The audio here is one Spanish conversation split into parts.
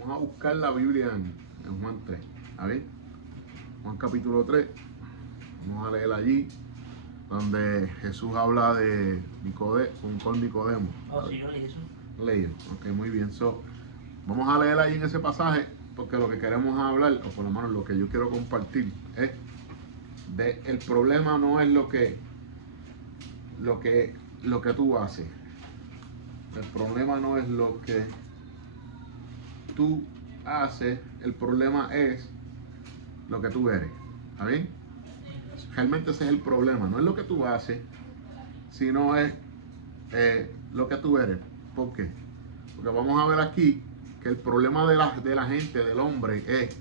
Vamos a buscar la Biblia en Juan 3. A ver, Juan capítulo 3. Vamos a leer allí donde Jesús habla de con Nicodemo. Oh, sí, yo leí eso. Leí. Ok, muy bien. Vamos a leer allí en ese pasaje porque lo que queremos hablar, o por lo menos lo que yo quiero compartir, es de el problema no es lo que tú haces. El problema no es lo que tú haces, el problema es lo que tú eres. ¿Está bien? Realmente ese es el problema, no es lo que tú haces, sino es lo que tú eres. ¿Por qué? Porque vamos a ver aquí que el problema de la gente, del hombre, es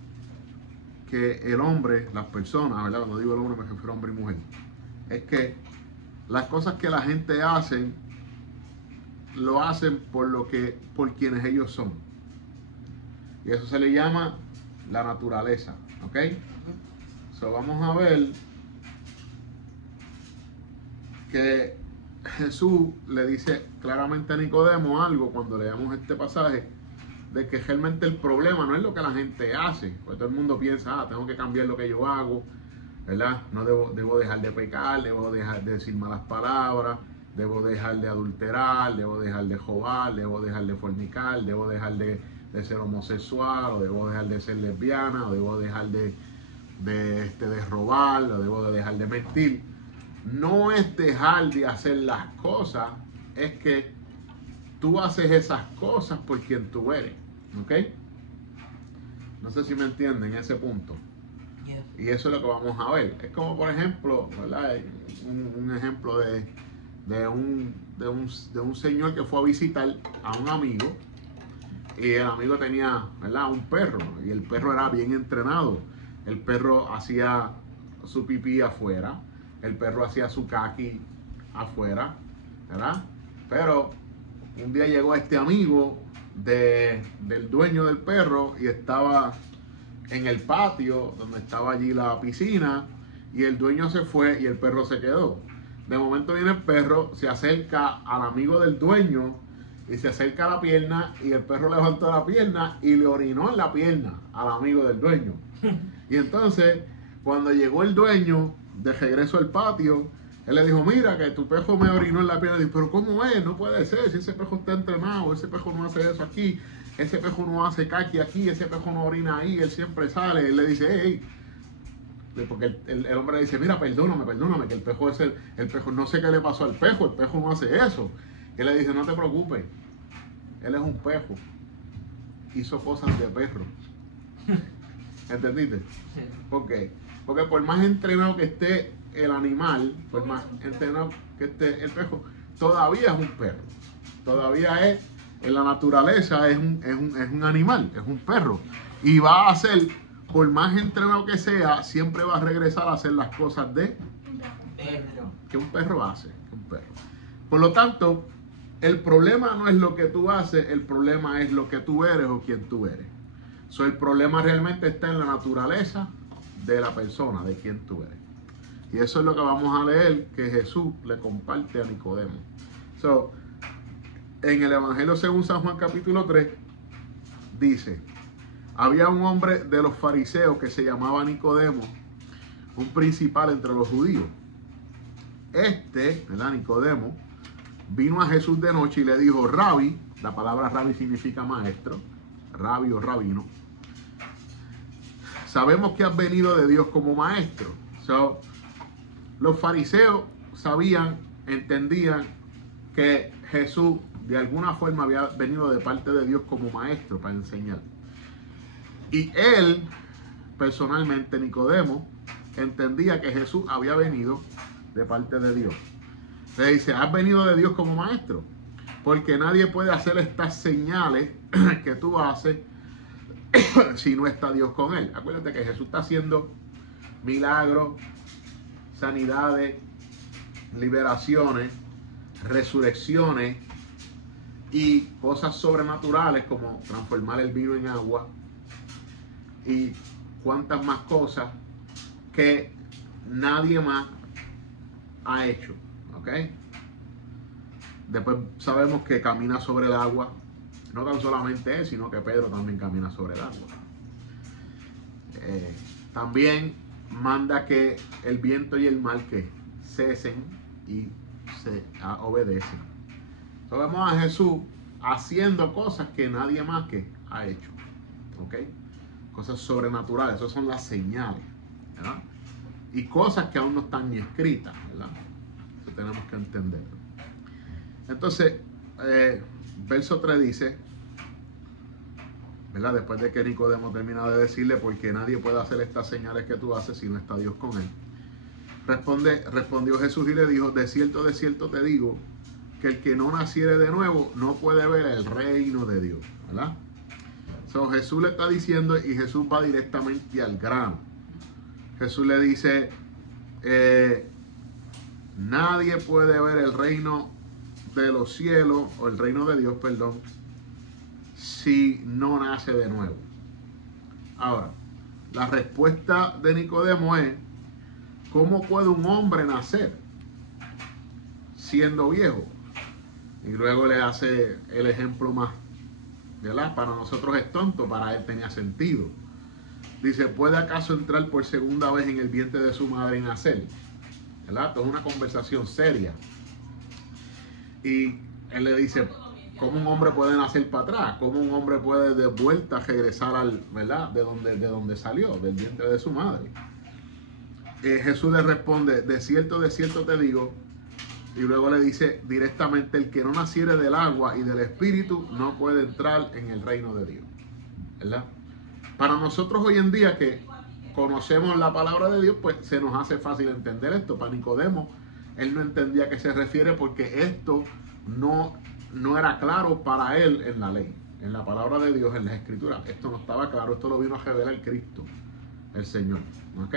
que el hombre, las personas, ¿verdad? Cuando digo el hombre me refiero a hombre y mujer, es que las cosas que la gente hace, lo hacen por quienes ellos son. Y eso se le llama la naturaleza, ¿ok? So, vamos a ver que Jesús le dice claramente a Nicodemo algo cuando leamos este pasaje, de que realmente el problema no es lo que la gente hace, porque todo el mundo piensa, tengo que cambiar lo que yo hago, ¿verdad? No debo dejar de pecar, debo dejar de decir malas palabras, debo dejar de adulterar, debo dejar de robar, debo dejar de fornicar, debo dejar de ser homosexual, o debo dejar de ser lesbiana, o debo dejar de robar, o debo de dejar de mentir. No es dejar de hacer las cosas, es que tú haces esas cosas por quien tú eres, ¿ok? No sé si me entienden ese punto. Y eso es lo que vamos a ver. Es como, por ejemplo, ¿verdad? Un ejemplo de un señor que fue a visitar a un amigo, y el amigo tenía, ¿verdad?, un perro, y el perro era bien entrenado. El perro hacía su pipí afuera, el perro hacía su caqui afuera, ¿verdad? Pero un día llegó este amigo del dueño del perro y estaba en el patio donde estaba allí la piscina, y el dueño se fue y el perro se quedó. De momento viene el perro, se acerca al amigo del dueño y se acerca a la pierna, y el perro levantó la pierna y le orinó en la pierna al amigo del dueño. Y entonces, cuando llegó el dueño de regreso al patio, él le dijo, mira que tu perro me orinó en la pierna. Y dijo, pero ¿cómo es? No puede ser, si ese perro está entrenado, ese perro no hace eso aquí, ese perro no hace caqui aquí, ese perro no orina ahí, él siempre sale. Él le dice, hey, porque el hombre le dice, mira, perdóname, que el perro es el perro, no sé qué le pasó al perro, el perro no hace eso. Él le dice, no te preocupes, él es un perro, hizo cosas de perro. ¿Entendiste? Sí. ¿Por qué? Porque por más entrenado que esté el animal, por más entrenado que esté el perro, todavía es un perro. Todavía es, en la naturaleza es un animal, es un perro. Y va a hacer, por más entrenado que sea, siempre va a regresar a hacer las cosas de Perro. que un perro hace. Un perro. Por lo tanto, el problema no es lo que tú haces, el problema es lo que tú eres o quién tú eres. So, el problema realmente está en la naturaleza de la persona, de quien tú eres. Y eso es lo que vamos a leer, que Jesús le comparte a Nicodemo. So, en el Evangelio según San Juan capítulo 3, dice, había un hombre de los fariseos que se llamaba Nicodemo, un principal entre los judíos. ¿Verdad? Nicodemo, vino a Jesús de noche y le dijo, Rabí, la palabra Rabí significa maestro, Rabí o rabino, sabemos que has venido de Dios como maestro. So, los fariseos entendían que Jesús de alguna forma había venido de parte de Dios como maestro para enseñar. Y él, personalmente, Nicodemo, entendía que Jesús había venido de parte de Dios. Le dice, has venido de Dios como maestro, porque nadie puede hacer estas señales que tú haces si no está Dios con él. Acuérdate que Jesús está haciendo milagros, sanidades, liberaciones, resurrecciones y cosas sobrenaturales como transformar el vino en agua y cuantas más cosas que nadie más ha hecho, ¿ok? Después sabemos que camina sobre el agua, No tan solamente él, sino que Pedro también camina sobre el agua. También manda que el viento y el mar que cesen y se obedecen. Entonces vemos a Jesús haciendo cosas que nadie más que ha hecho. ¿Ok? Cosas sobrenaturales, esas son las señales, ¿verdad? Y cosas que aún no están ni escritas, ¿verdad? Eso tenemos que entenderlo. Entonces, verso 3 dice, ¿verdad? Después de que Nicodemo termina de decirle, porque nadie puede hacer estas señales que tú haces si no está Dios con él. Respondió Jesús y le dijo, de cierto te digo, que el que no naciere de nuevo no puede ver el reino de Dios, ¿verdad? So, Jesús le está diciendo, y Jesús va directamente al grano. Jesús le dice, nadie puede ver el reino de los cielos, o el reino de Dios, perdón, si no nace de nuevo. Ahora, la respuesta de Nicodemo es, ¿cómo puede un hombre nacer siendo viejo? Y luego le hace el ejemplo más, ¿verdad? Para nosotros es tonto, para él tenía sentido. Dice, ¿puede acaso entrar por segunda vez en el vientre de su madre y nacer? ¿Verdad? Esto es una conversación seria. Y él le dice, ¿cómo un hombre puede nacer para atrás? ¿Cómo un hombre puede de vuelta regresar al, ¿verdad? De donde salió, del vientre de su madre? Jesús le responde, de cierto te digo, y luego le dice directamente, el que no naciere del agua y del espíritu no puede entrar en el reino de Dios, ¿verdad? Para nosotros hoy en día que conocemos la palabra de Dios, pues se nos hace fácil entender esto. Para Nicodemo, él no entendía a qué se refiere porque esto no era claro para él en la ley, en la palabra de Dios, en las escrituras. Esto no estaba claro, esto lo vino a revelar Cristo, el Señor, ¿ok?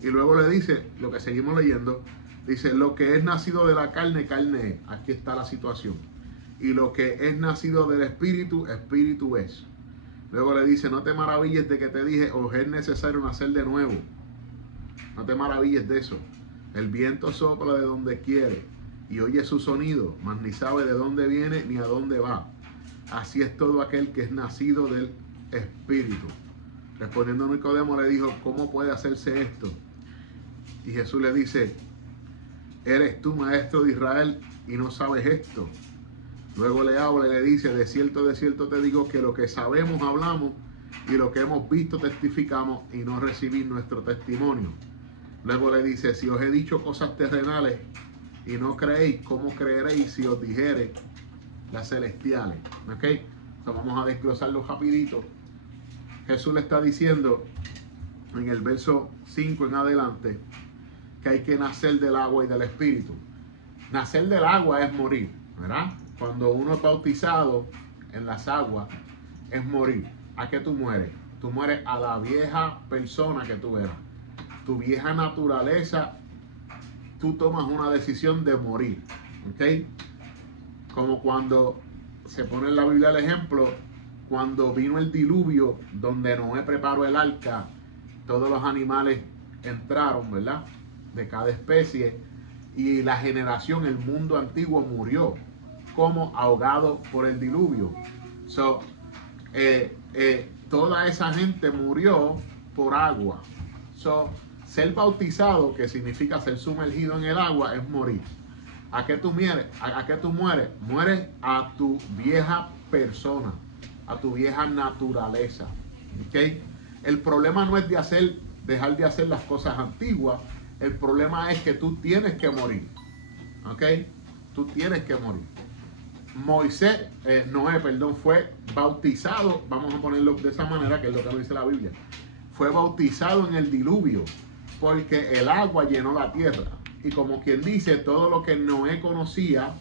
Y luego le dice, lo que seguimos leyendo, dice, lo que es nacido de la carne, carne es. Aquí está la situación. Y lo que es nacido del espíritu, espíritu es. Luego le dice, no te maravilles de que te dije, os es necesario nacer de nuevo. No te maravilles de eso. El viento sopla de donde quiere y oye su sonido, mas ni sabe de dónde viene ni a dónde va. Así es todo aquel que es nacido del espíritu. Respondiendo Nicodemo le dijo, ¿cómo puede hacerse esto? Y Jesús le dice, ¿eres tú maestro de Israel y no sabes esto? Luego le habla y le dice, de cierto te digo que lo que sabemos hablamos y lo que hemos visto testificamos y no recibís nuestro testimonio. Luego le dice, si os he dicho cosas terrenales y no creéis, ¿cómo creeréis si os dijere las celestiales? ¿Ok? Entonces vamos a desglosarlo rapidito. Jesús le está diciendo en el verso 5 en adelante que hay que nacer del agua y del espíritu. Nacer del agua es morir, ¿verdad? Cuando uno es bautizado en las aguas, es morir. ¿A qué tú mueres? Tú mueres a la vieja persona que tú eras. Tu vieja naturaleza, tú tomas una decisión de morir. ¿Ok? Como cuando se pone en la Biblia el ejemplo, cuando vino el diluvio, donde Noé preparó el arca, todos los animales entraron, ¿verdad? De cada especie, y la generación, el mundo antiguo murió como ahogado por el diluvio. Toda esa gente murió por agua. Ser bautizado, que significa ser sumergido en el agua, es morir. ¿A qué tú mueres? ¿A qué tú mueres? Mueres a tu vieja persona, a tu vieja naturaleza. ¿Okay? El problema no es dejar de hacer las cosas antiguas. El problema es que tú tienes que morir. ¿Ok? Tú tienes que morir. Noé, fue bautizado, vamos a ponerlo de esa manera, que es lo que dice la Biblia. Fue bautizado en el diluvio, porque el agua llenó la tierra. Y como quien dice, todo lo que Noé conocía,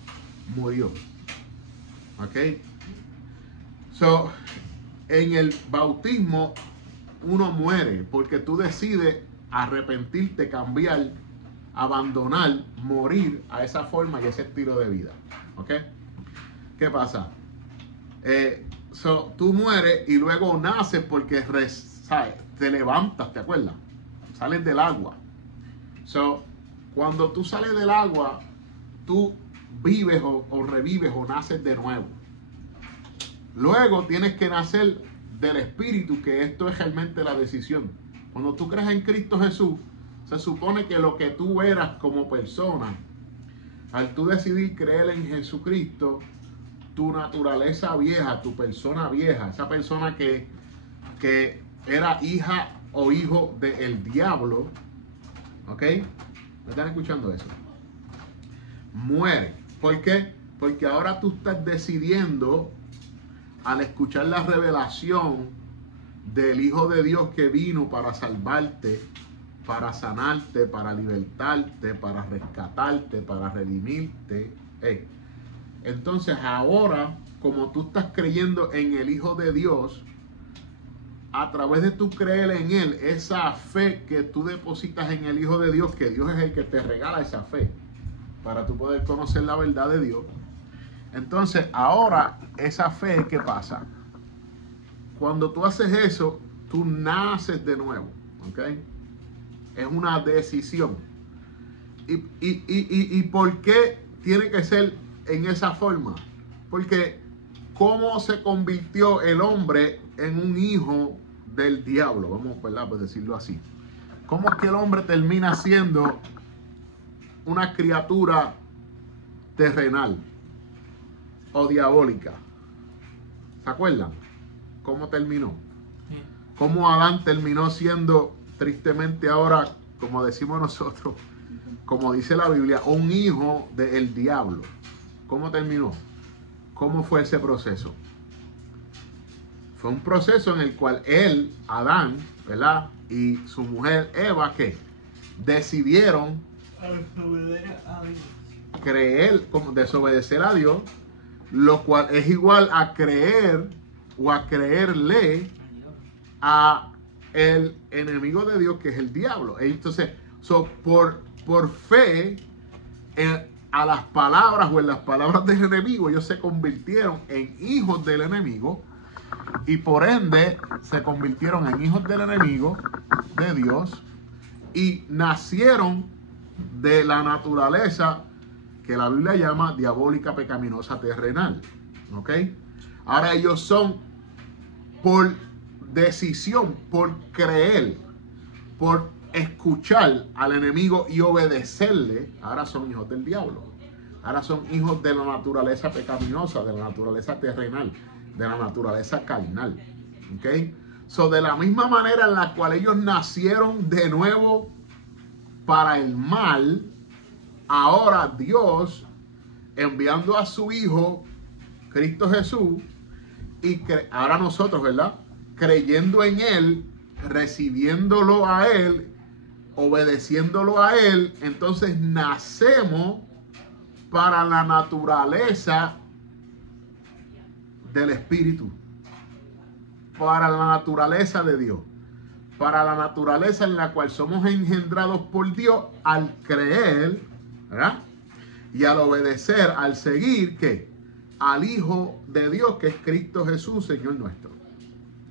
murió. ¿Ok? En el bautismo, uno muere, porque tú decides arrepentirte, cambiar, abandonar, morir a esa forma y ese estilo de vida. ¿Ok? ¿Qué pasa? Tú mueres y luego naces porque te levantas, ¿te acuerdas? Sales del agua. Cuando tú sales del agua, tú vives o revives o naces de nuevo. Luego tienes que nacer del Espíritu, que esto es realmente la decisión. Cuando tú crees en Cristo Jesús, se supone que lo que tú eras como persona, al tú decidir creer en Jesucristo, tu naturaleza vieja, tu persona vieja, esa persona que era hija o hijo del diablo, ¿ok? ¿Me están escuchando eso? Muere. ¿Por qué? Porque ahora tú estás decidiendo, al escuchar la revelación del Hijo de Dios que vino para salvarte, para sanarte, para libertarte, para rescatarte, para redimirte. Entonces ahora, como tú estás creyendo en el Hijo de Dios, a través de tu creer en Él, esa fe que tú depositas en el Hijo de Dios, que Dios es el que te regala esa fe, para tú poder conocer la verdad de Dios. Entonces ahora esa fe, ¿qué pasa? Cuando tú haces eso, tú naces de nuevo, ¿ok? Es una decisión. ¿Y por qué tiene que ser en esa forma? Porque ¿cómo se convirtió el hombre en un hijo del diablo? Vamos, ¿verdad? Pues decirlo así. ¿Cómo es que el hombre termina siendo una criatura terrenal o diabólica? ¿Se acuerdan? ¿Cómo terminó? ¿Cómo Adán terminó siendo, tristemente ahora, como decimos nosotros, como dice la Biblia, un hijo del diablo? ¿Cómo terminó? ¿Cómo fue ese proceso? Fue un proceso en el cual él, Adán, ¿verdad? Y su mujer Eva, ¿qué? Decidieron creer, como desobedecer a Dios, lo cual es igual a creer o a creerle a el enemigo de Dios, que es el diablo. Entonces, por fe a las palabras o en las palabras del enemigo, ellos se convirtieron en hijos del enemigo, y por ende se convirtieron en hijos del enemigo de Dios, y nacieron de la naturaleza que la Biblia llama diabólica, pecaminosa, terrenal. ¿Ok? Ahora ellos son, por decisión, por creer, por escuchar al enemigo y obedecerle, ahora son hijos del diablo. Ahora son hijos de la naturaleza pecaminosa, de la naturaleza terrenal, de la naturaleza carnal. ¿Ok? So, de la misma manera en la cual ellos nacieron de nuevo para el mal, ahora Dios, enviando a su Hijo, Cristo Jesús, y ahora nosotros, ¿verdad? Creyendo en Él, recibiéndolo a Él, obedeciéndolo a Él, entonces nacemos para la naturaleza del Espíritu, para la naturaleza de Dios, para la naturaleza en la cual somos engendrados por Dios al creer, ¿verdad? Y al obedecer, al seguir, ¿qué? Al Hijo de Dios, que es Cristo Jesús, Señor nuestro.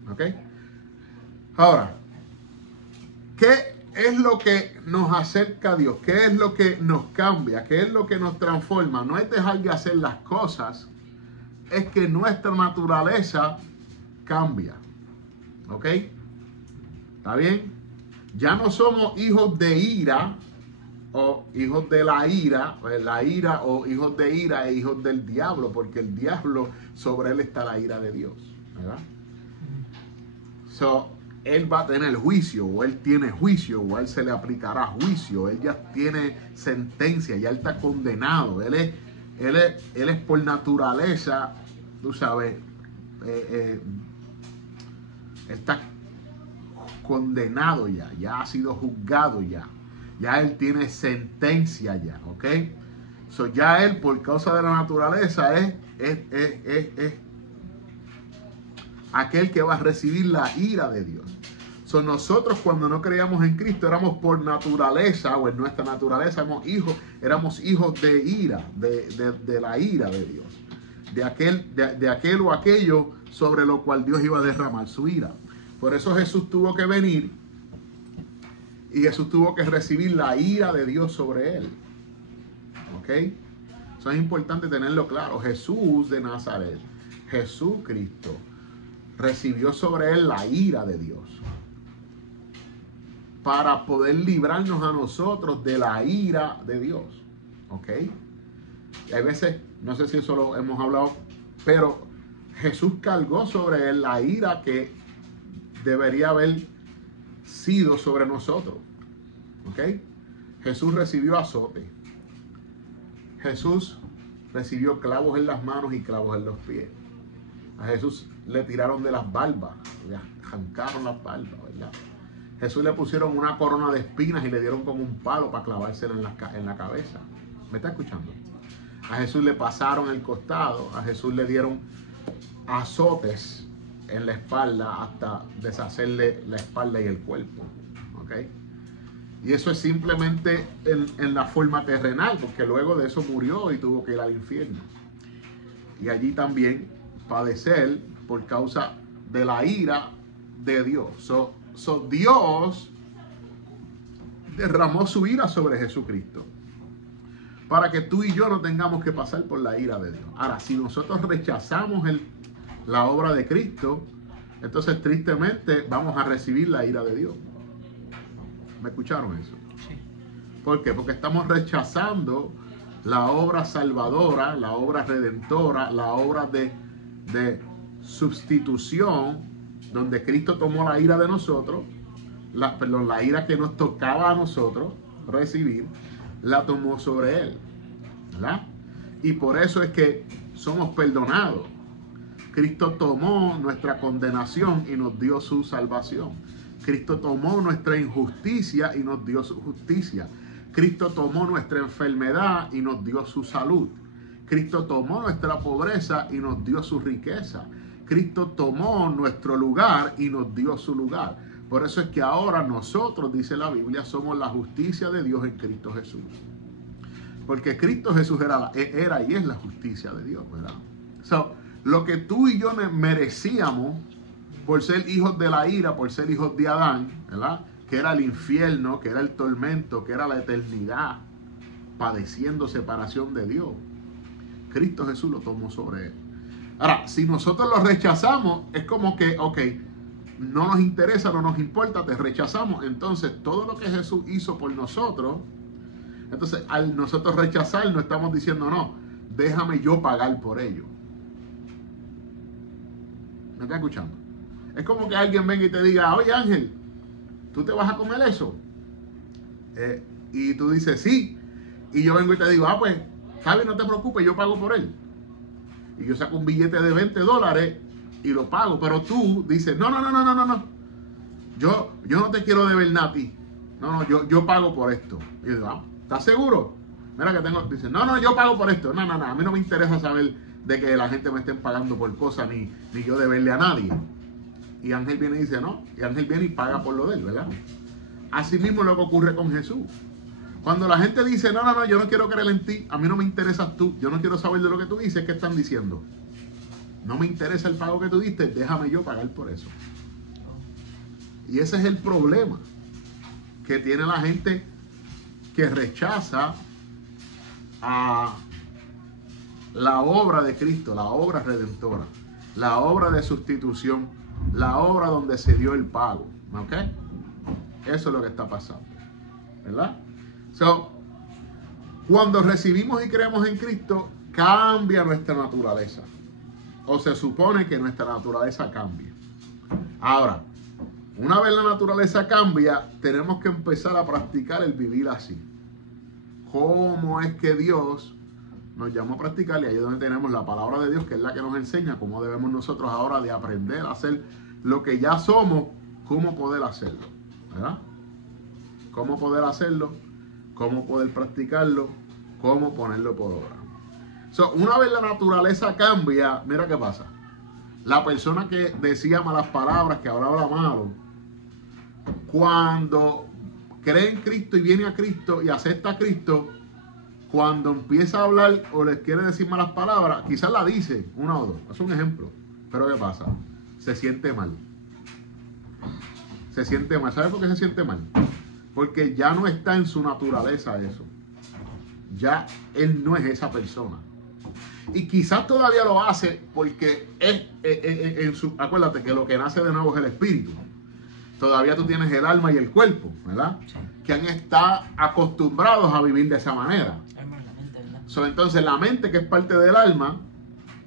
¿Ok? Ahora, ¿qué es lo que nos acerca a Dios? ¿Qué es lo que nos cambia? ¿Qué es lo que nos transforma? No es dejar de hacer las cosas, es que nuestra naturaleza cambia. ¿Ok? ¿Está bien? Ya no somos hijos de ira o hijos de la ira o hijos de ira e hijos del diablo, porque el diablo, sobre él está la ira de Dios, ¿verdad? So, él va a tener juicio, o él tiene juicio, o a él se le aplicará juicio. Él ya tiene sentencia, ya él está condenado. Él es por naturaleza, tú sabes, él está condenado ya ha sido juzgado ya él tiene sentencia ya, ¿ok? So, ya él, por causa de la naturaleza, es aquel que va a recibir la ira de Dios. So, nosotros, cuando no creíamos en Cristo, éramos por naturaleza, o en nuestra naturaleza éramos hijos de ira, de la ira de Dios, de aquel o aquello sobre lo cual Dios iba a derramar su ira. Por eso Jesús tuvo que venir, y Jesús tuvo que recibir la ira de Dios sobre él. ¿Ok? Eso es importante tenerlo claro. Jesús de Nazaret Jesucristo recibió sobre él la ira de Dios para poder librarnos a nosotros de la ira de Dios. ¿Ok? Y hay veces, no sé si eso lo hemos hablado, pero Jesús cargó sobre él la ira que debería haber sido sobre nosotros. ¿Ok? Jesús recibió azote. Jesús recibió clavos en las manos y clavos en los pies. A Jesús le tiraron de las barbas, le arrancaron las barbas, ¿verdad? Jesús le pusieron una corona de espinas y le dieron con un palo para clavársela en la cabeza. ¿Me está escuchando? A Jesús le pasaron el costado, a Jesús le dieron azotes en la espalda hasta deshacerle la espalda y el cuerpo. ¿Ok? Y eso es simplemente en la forma terrenal, porque luego de eso murió y tuvo que ir al infierno. Y allí también padecer por causa de la ira de Dios. Dios derramó su ira sobre Jesucristo para que tú y yo no tengamos que pasar por la ira de Dios. Ahora, si nosotros rechazamos la obra de Cristo, entonces tristemente vamos a recibir la ira de Dios. ¿Me escucharon eso? Sí. ¿Por qué? Porque estamos rechazando la obra salvadora, la obra redentora, la obra de sustitución, donde Cristo tomó la ira de nosotros, la ira que nos tocaba a nosotros recibir, la tomó sobre él, ¿verdad? Y por eso es que somos perdonados. Cristo tomó nuestra condenación y nos dio su salvación. Cristo tomó nuestra injusticia y nos dio su justicia. Cristo tomó nuestra enfermedad y nos dio su salud. Cristo tomó nuestra pobreza y nos dio su riqueza. Cristo tomó nuestro lugar y nos dio su lugar. Por eso es que ahora nosotros, dice la Biblia, somos la justicia de Dios en Cristo Jesús. Porque Cristo Jesús era y es la justicia de Dios, ¿verdad? Lo que tú y yo merecíamos por ser hijos de la ira, por ser hijos de Adán, ¿verdad? Que era el infierno, que era el tormento, que era la eternidad, padeciendo separación de Dios. Cristo Jesús lo tomó sobre él. Ahora, si nosotros lo rechazamos, es como que, ok, no nos interesa, no nos importa, te rechazamos. Entonces, todo lo que Jesús hizo por nosotros, entonces al nosotros rechazar, no estamos diciendo, no, déjame yo pagar por ello. ¿Me estás escuchando? Es como que alguien venga y te diga, oye Ángel, ¿tú te vas a comer eso? Y tú dices, sí. Y yo vengo y te digo, pues, ¿sabes? No te preocupes, yo pago por él. Y yo saco un billete de $20 y lo pago. Pero tú dices, no. Yo no te quiero deber nada a ti. No, yo pago por esto. Y yo digo, ¿estás seguro? Mira que tengo. Dice, no, yo pago por esto. No, a mí no me interesa saber de que la gente me estén pagando por cosas, ni yo deberle a nadie. Y Ángel viene y dice, no. Y Ángel viene y paga por lo de él, ¿verdad? Así mismo es lo que ocurre con Jesús. Cuando la gente dice, no, yo no quiero creer en ti, a mí no me interesas tú, yo no quiero saber de lo que tú dices, ¿qué están diciendo? No me interesa el pago que tú diste, déjame yo pagar por eso. Y ese es el problema que tiene la gente que rechaza a la obra de Cristo, la obra redentora, la obra de sustitución, la obra donde se dio el pago. ¿Ok? Eso es lo que está pasando, ¿verdad? Cuando recibimos y creemos en Cristo, cambia nuestra naturaleza. O se supone que nuestra naturaleza cambia. Ahora, una vez la naturaleza cambia, tenemos que empezar a practicar el vivir así. ¿Cómo es que Dios nos llamó a practicar? Y ahí es donde tenemos la palabra de Dios, que es la que nos enseña cómo debemos nosotros ahora de aprender a hacer lo que ya somos, cómo poder hacerlo, ¿verdad? Cómo poder hacerlo, cómo poder practicarlo, cómo ponerlo por obra. Una vez la naturaleza cambia, mira qué pasa. La persona que decía malas palabras, que ahora habla malo, cuando cree en Cristo y viene a Cristo y acepta a Cristo, cuando empieza a hablar o les quiere decir malas palabras, quizás la dice una o dos. Es un ejemplo. Pero ¿qué pasa? Se siente mal. Se siente mal. ¿Sabe por qué se siente mal? Porque ya no está en su naturaleza eso. Ya él no es esa persona. Y quizás todavía lo hace porque acuérdate que lo que nace de nuevo es el espíritu. Todavía tú tienes el alma y el cuerpo, ¿verdad? Sí. Que han estado acostumbrados a vivir de esa manera. Alma, la mente, ¿verdad? Entonces la mente, que es parte del alma,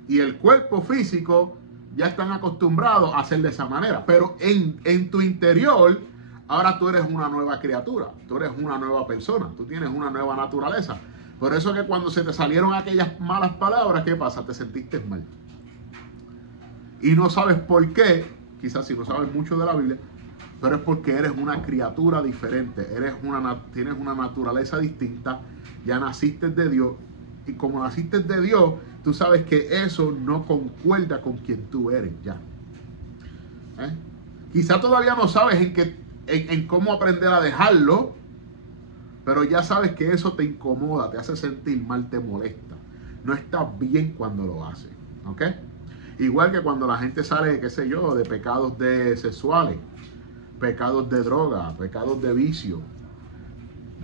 y el cuerpo físico ya están acostumbrados a hacer de esa manera. Pero en tu interior, ahora tú eres una nueva criatura, tú eres una nueva persona, tú tienes una nueva naturaleza. Por eso que cuando se te salieron aquellas malas palabras, ¿qué pasa? Te sentiste mal. Y no sabes por qué, quizás si no sabes mucho de la Biblia, pero es porque eres una criatura diferente, tienes una naturaleza distinta, ya naciste de Dios, y como naciste de Dios, tú sabes que eso no concuerda con quien tú eres ya. Quizá todavía no sabes en cómo aprender a dejarlo, pero ya sabes que eso te incomoda, te hace sentir mal, te molesta. No estás bien cuando lo haces, ¿ok? Igual que cuando la gente sale, qué sé yo, de pecados sexuales, pecados de droga, pecados de vicio.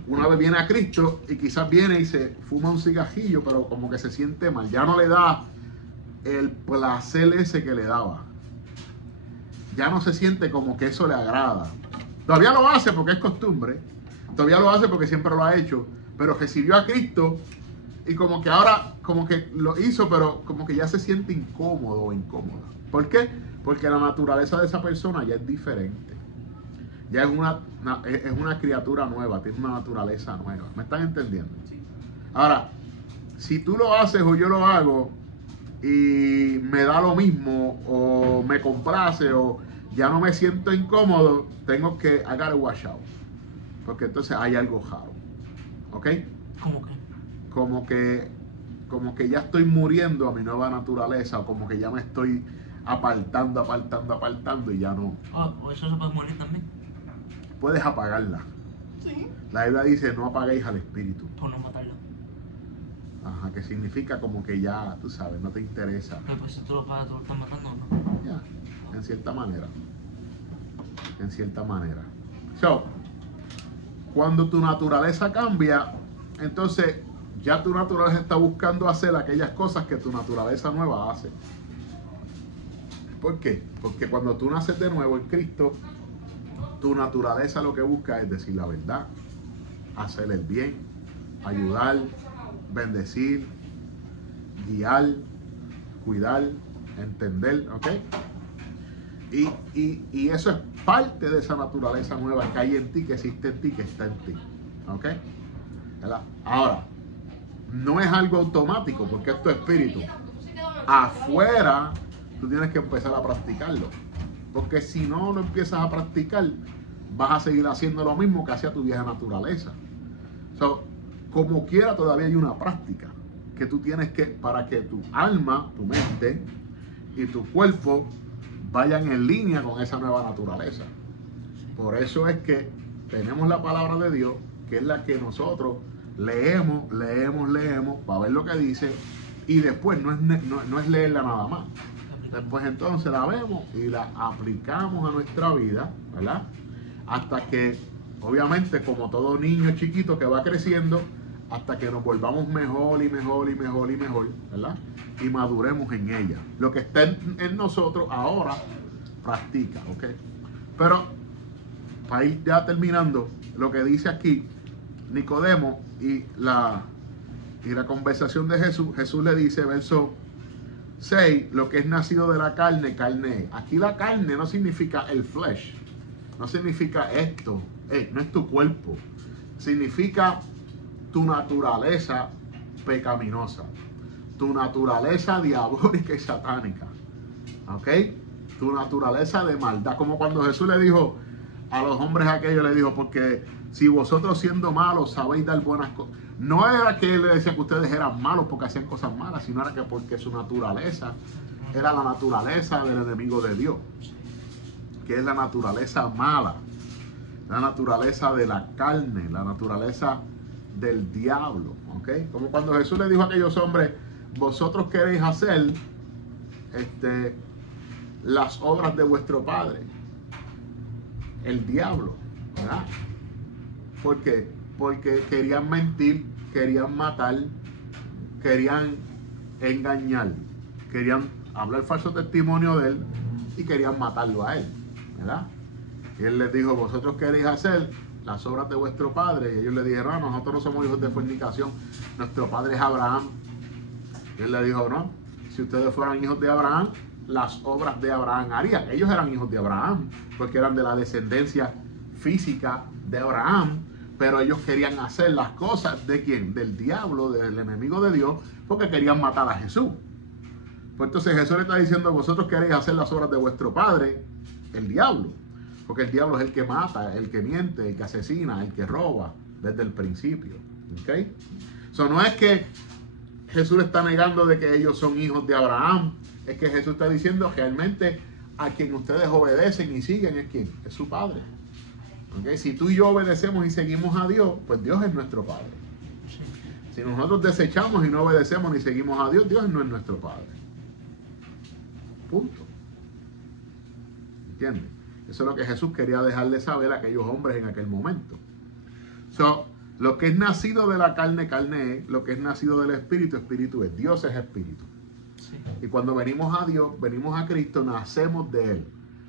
Una vez viene a Cristo y quizás viene y se fuma un cigajillo, pero como que se siente mal. Ya no le da el placer ese que le daba. Ya no se siente como que eso le agrada. Todavía lo hace porque es costumbre. Todavía lo hace porque siempre lo ha hecho. Pero recibió a Cristo y como que ahora, como que lo hizo, pero como que ya se siente incómodo o incómoda. ¿Por qué? Porque la naturaleza de esa persona ya es diferente. Ya es una criatura nueva, tiene una naturaleza nueva. ¿Me están entendiendo? Sí. Ahora, si tú lo haces o yo lo hago y me da lo mismo o me complace o ya no me siento incómodo, tengo que I gotta watch out. Porque entonces hay algo raro. ¿Ok? ¿Cómo qué? Como que ya estoy muriendo a mi nueva naturaleza o como que ya me estoy apartando y ya no. ¿O eso se puede morir también? Puedes apagarla. Sí. La Biblia dice no apaguéis al espíritu. Por no matarlo. Ajá, que significa como que ya, tú sabes, no te interesa. Pero pues si tú lo pagas, tú lo estás matando, ¿no? Ya, en cierta manera. En cierta manera. So, cuando tu naturaleza cambia, entonces ya tu naturaleza está buscando hacer aquellas cosas que tu naturaleza nueva hace. ¿Por qué? Porque cuando tú naces de nuevo en Cristo, tu naturaleza lo que busca es decir la verdad, hacer el bien, ayudar, bendecir, guiar, cuidar, entender, ¿ok? Y eso es parte de esa naturaleza nueva que hay en ti, que existe en ti, que está en ti, ¿ok? ¿Verdad? Ahora, no es algo automático porque es tu espíritu. Afuera, tú tienes que empezar a practicarlo. Porque si no lo empiezas a practicar, vas a seguir haciendo lo mismo que hacía tu vieja naturaleza. So, como quiera, todavía hay una práctica que tú tienes que, para que tu alma, tu mente y tu cuerpo vayan en línea con esa nueva naturaleza. Por eso es que tenemos la palabra de Dios, que es la que nosotros leemos para ver lo que dice, y después no es leerla nada más. Después entonces la vemos y la aplicamos a nuestra vida, ¿verdad? Hasta que, obviamente, como todo niño chiquito que va creciendo, hasta que nos volvamos mejor, ¿verdad? Y maduremos en ella. Lo que está en nosotros ahora, practica, ¿ok? Pero, para ir ya terminando, lo que dice aquí Nicodemo y la conversación de Jesús le dice, verso 6, lo que es nacido de la carne, carne es. Aquí la carne no significa el flesh, no significa esto, no es tu cuerpo, significa tu naturaleza pecaminosa, tu naturaleza diabólica y satánica, ¿ok? Tu naturaleza de maldad, como cuando Jesús le dijo a los hombres aquellos, le dijo, porque si vosotros siendo malos sabéis dar buenas cosas. No era que él le decía que ustedes eran malos porque hacían cosas malas, sino era que porque su naturaleza era la naturaleza del enemigo de Dios, que es la naturaleza mala, la naturaleza de la carne, la naturaleza del diablo, ¿ok? Como cuando Jesús le dijo a aquellos hombres, vosotros queréis hacer las obras de vuestro padre, el diablo, ¿verdad? ¿Por qué? Porque querían mentir, querían matar, querían engañar, querían hablar falso testimonio de él y querían matarlo a él, ¿verdad? Y él les dijo, vosotros queréis hacer las obras de vuestro padre. Y ellos le dijeron, no, nosotros no somos hijos de fornicación, nuestro padre es Abraham. Y él le dijo, no, si ustedes fueran hijos de Abraham, las obras de Abraham harían. Ellos eran hijos de Abraham, porque eran de la descendencia física de Abraham, pero ellos querían hacer las cosas ¿de quién? Del diablo, del enemigo de Dios, porque querían matar a Jesús. Pues entonces Jesús le está diciendo, vosotros queréis hacer las obras de vuestro padre, el diablo. Porque el diablo es el que mata, el que miente, el que asesina, el que roba desde el principio. ¿Ok? So, no es que Jesús está negando de que ellos son hijos de Abraham. Es que Jesús está diciendo realmente a quien ustedes obedecen y siguen es quien, es su Padre. ¿Okay? Si tú y yo obedecemos y seguimos a Dios, pues Dios es nuestro Padre. Si nosotros desechamos y no obedecemos ni seguimos a Dios, Dios no es nuestro Padre. Punto. ¿Entiendes? Eso es lo que Jesús quería dejarle saber a aquellos hombres en aquel momento. So, lo que es nacido de la carne, carne es. Lo que es nacido del Espíritu, Espíritu es. Dios es Espíritu. Sí. Y cuando venimos a Dios, venimos a Cristo, nacemos de Él.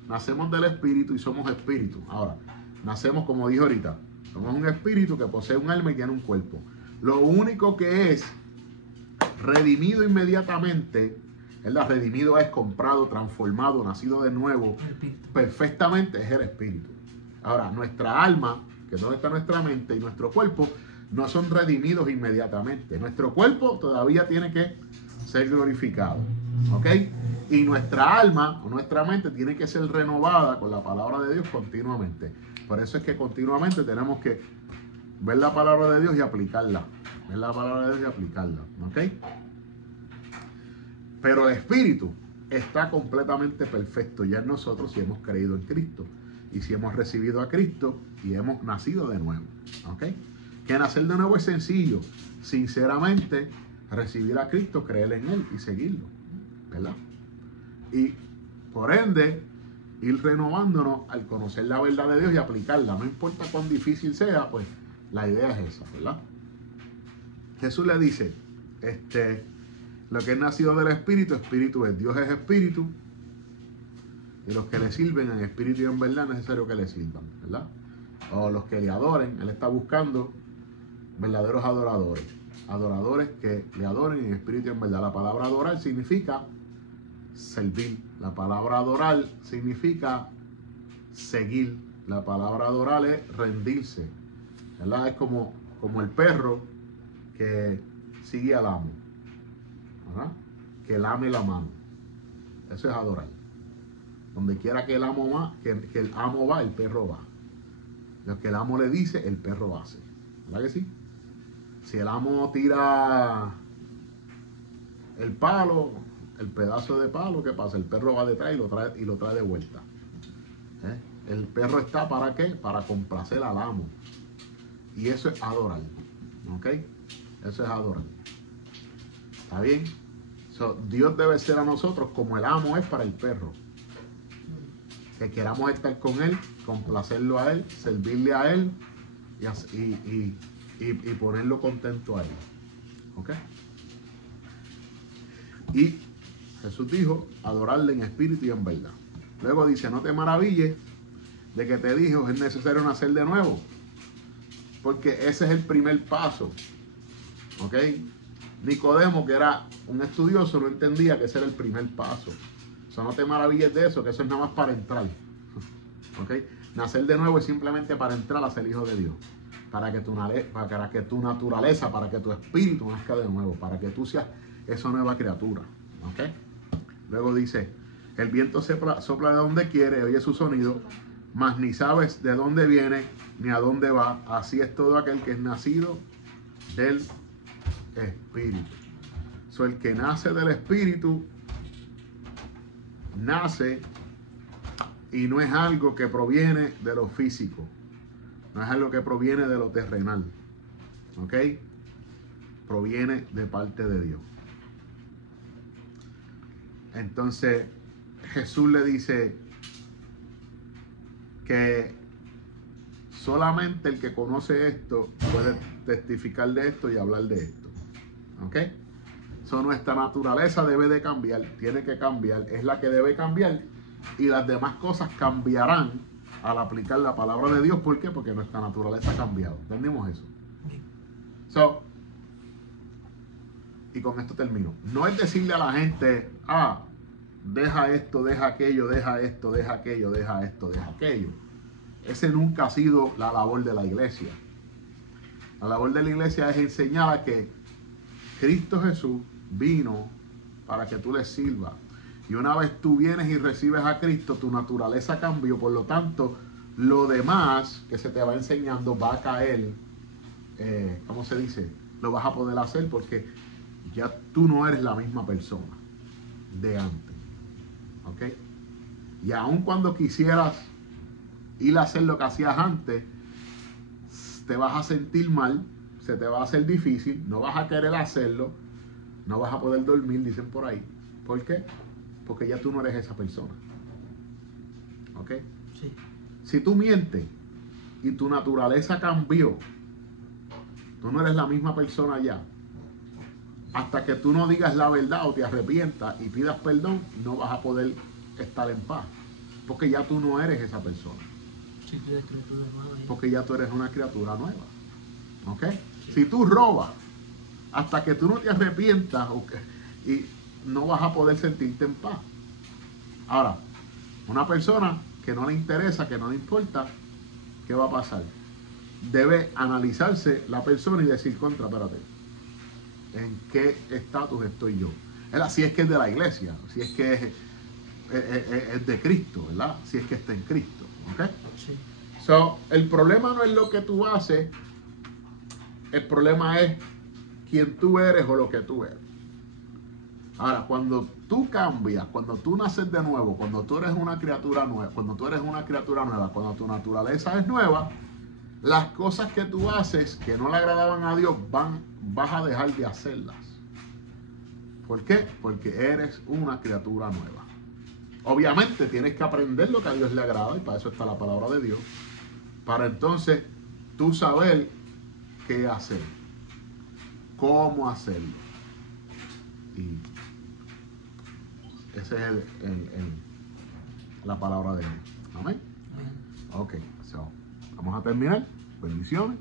Nacemos del Espíritu y somos Espíritu. Ahora, nacemos, como dije ahorita, somos un Espíritu que posee un alma y tiene un cuerpo. Lo único que es redimido inmediatamente, ¿verdad? Redimido es comprado, transformado, nacido de nuevo, perfectamente es el Espíritu. Ahora, nuestra alma, que es donde está nuestra mente, y nuestro cuerpo, no son redimidos inmediatamente. Nuestro cuerpo todavía tiene que ser glorificado, ¿ok? Y nuestra alma o nuestra mente tiene que ser renovada con la palabra de Dios continuamente. Por eso es que continuamente tenemos que ver la palabra de Dios y aplicarla. Ver la palabra de Dios y aplicarla, ¿ok? Pero el Espíritu está completamente perfecto ya en nosotros si hemos creído en Cristo y si hemos recibido a Cristo y hemos nacido de nuevo, ¿ok? Que nacer de nuevo es sencillo, sinceramente recibir a Cristo, creer en Él y seguirlo, ¿verdad? Y por ende ir renovándonos al conocer la verdad de Dios y aplicarla, no importa cuán difícil sea, pues la idea es esa, ¿verdad? Jesús le dice, lo que es nacido del Espíritu, Espíritu es. Dios es Espíritu. Y los que le sirven en espíritu y en verdad es necesario que le sirvan, ¿verdad? O los que le adoren. Él está buscando verdaderos adoradores. Adoradores que le adoren en espíritu y en verdad. La palabra adorar significa servir. La palabra adorar significa seguir. La palabra adorar es rendirse, ¿verdad? Es como el perro que sigue al amo, ¿verdad? Que lame la mano. Eso es adorar. Donde quiera que el amo va, que el amo va, el perro va. Lo que el amo le dice, el perro hace. ¿Verdad que sí? Si el amo tira el palo, el pedazo de palo, ¿qué pasa? El perro va detrás y lo trae de vuelta. El perro está ¿para qué? Para complacer al amo. Y eso es adorar. ¿Ok? Eso es adorar. ¿Está bien? Dios debe ser a nosotros como el amo es para el perro. Que queramos estar con Él, complacerlo a Él, servirle a Él y ponerlo contento a Él. ¿Ok? Y Jesús dijo, adorarle en espíritu y en verdad. Luego dice, no te maravilles de que te dijo, es necesario nacer de nuevo. Porque ese es el primer paso. ¿Ok? Nicodemo, que era un estudioso, no entendía que ese era el primer paso. O sea, no te maravilles de eso, que eso es nada más para entrar. ¿Ok? Nacer de nuevo es simplemente para entrar a ser hijo de Dios. Para que tu naturaleza, para que tu espíritu nazca de nuevo, para que tú seas esa nueva criatura. ¿Ok? Luego dice, el viento sopla de donde quiere, oye su sonido, mas ni sabes de dónde viene ni a dónde va. Así es todo aquel que es nacido del Espíritu. El que nace del Espíritu nace y no es algo que proviene de lo físico, no es algo que proviene de lo terrenal, ¿ok? Proviene de parte de Dios. Entonces Jesús le dice que solamente el que conoce esto puede testificar de esto y hablar de esto, ¿ok? So, nuestra naturaleza debe de cambiar, tiene que cambiar, es la que debe cambiar, y las demás cosas cambiarán al aplicar la palabra de Dios. ¿Por qué? Porque nuestra naturaleza ha cambiado. ¿Entendimos eso? So, y con esto termino. No es decirle a la gente, deja esto, deja aquello, deja esto, deja aquello, deja esto, deja aquello. Ese nunca ha sido la labor de la iglesia. La labor de la iglesia es enseñar a que Cristo Jesús vino para que tú le sirvas. Y una vez tú vienes y recibes a Cristo, tu naturaleza cambió. Por lo tanto, lo demás que se te va enseñando va a caer, ¿cómo se dice? Lo vas a poder hacer porque ya tú no eres la misma persona de antes. ¿Ok? Y aun cuando quisieras ir a hacer lo que hacías antes, te vas a sentir mal, se te va a hacer difícil, no vas a querer hacerlo, no vas a poder dormir, dicen por ahí. ¿Por qué? Porque ya tú no eres esa persona. ¿Ok? Sí. Si tú mientes y tu naturaleza cambió, tú no eres la misma persona ya. Hasta que tú no digas la verdad o te arrepientas y pidas perdón, no vas a poder estar en paz. Porque ya tú no eres esa persona. Sí, tú eres criatura nueva. Porque ya tú eres una criatura nueva. ¿Ok? Sí. Si tú robas, hasta que tú no te arrepientas, y no vas a poder sentirte en paz. Ahora, una persona que no le interesa, que no le importa, ¿qué va a pasar? Debe analizarse la persona y decir, espérate, ¿en qué estatus estoy yo? Si es que es de la iglesia, si es que es de Cristo, ¿verdad? Si es que está en Cristo, ¿ok? Sí. So, el problema no es lo que tú haces, el problema es quién tú eres o lo que tú eres. Ahora, cuando tú cambias, cuando tú naces de nuevo, cuando tú eres una criatura nueva, cuando tu naturaleza es nueva, las cosas que tú haces que no le agradaban a Dios, vas a dejar de hacerlas. ¿Por qué? Porque eres una criatura nueva. Obviamente tienes que aprender lo que a Dios le agrada, y para eso está la palabra de Dios, para entonces tú saber qué hacer, cómo hacerlo. Y esa es la palabra de Dios. Amén. Ok, so, vamos a terminar. Bendiciones.